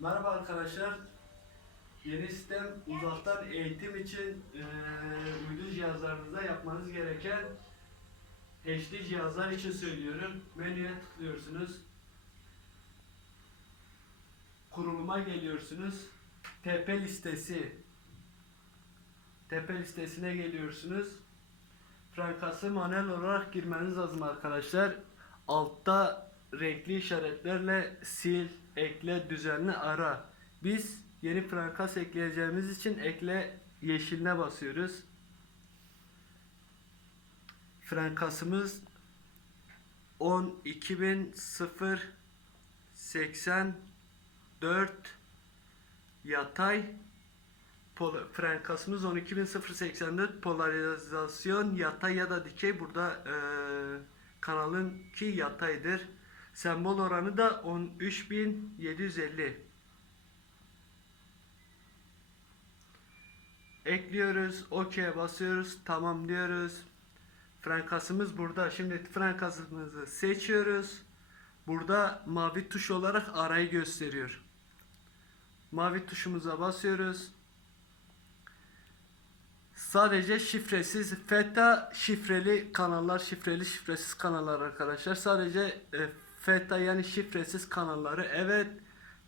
Merhaba arkadaşlar. Yeni sistem uzaktan eğitim için eee uydu cihazlarınızda yapmanız gereken HD cihazlar için söylüyorum. Menüye tıklıyorsunuz. Kuruluma geliyorsunuz. TP listesi. TP listesine geliyorsunuz. Frankası manuel olarak girmeniz lazım arkadaşlar. Altta renkli işaretlerle sil, ekle, düzenli ara. Biz yeni frankas ekleyeceğimiz için ekle yeşiline basıyoruz. Frankasımız 10.084 yatay frankasımız 12084 polarizasyon yatay ya da dikey burada eee kanalın ki yataydır. Sembol oranı da 13750. Ekliyoruz. OK'ye basıyoruz. Tamam diyoruz. Frankasımız burada. Şimdi frankasımızı seçiyoruz. Burada mavi tuş olarak arayı gösteriyor. Mavi tuşumuza basıyoruz. Sadece şifresiz FETA şifreli kanallar, şifreli şifresiz kanallar arkadaşlar. Sadece e, FETA yani şifresiz kanalları. Evet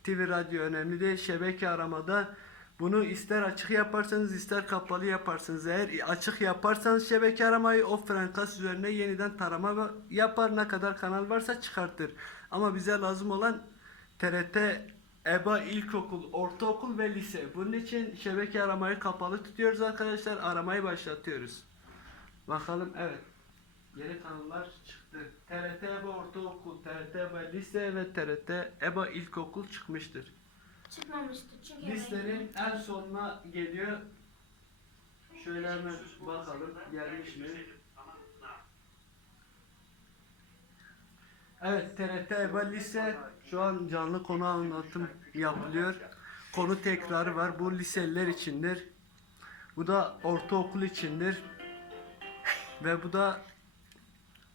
TV radyo önemli değil. Şebeke aramada bunu ister açık yaparsanız ister kapalı yaparsınız. Eğer açık yaparsanız şebeke aramayı o frekans üzerine yeniden tarama yapar. Ne kadar kanal varsa çıkartır. Ama bize lazım olan TRT EBA ilkokul, ortaokul ve lise. Bunun için şebeke aramayı kapalı tutuyoruz arkadaşlar. Aramayı başlatıyoruz. Bakalım evet. Yeni kanallar çıktı. TRT EBA TRT EBA lise ve TRT EBA ilkokul çıkmıştır. Çıkmamıştı çünkü Listenin en sonuna geliyor. Şöyle hemen bakalım gelmiş mi? Evet TRT EBA lise şu an canlı konu anlatım yapılıyor. Konu tekrarı var. Bu liseliler içindir. Bu da ortaokul içindir. Ve bu da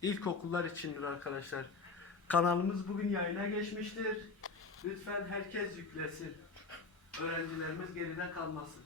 ilkokullar içindir arkadaşlar. Kanalımız bugün yayına geçmiştir. Lütfen herkes yüklesin. Öğrencilerimiz geride kalmasın.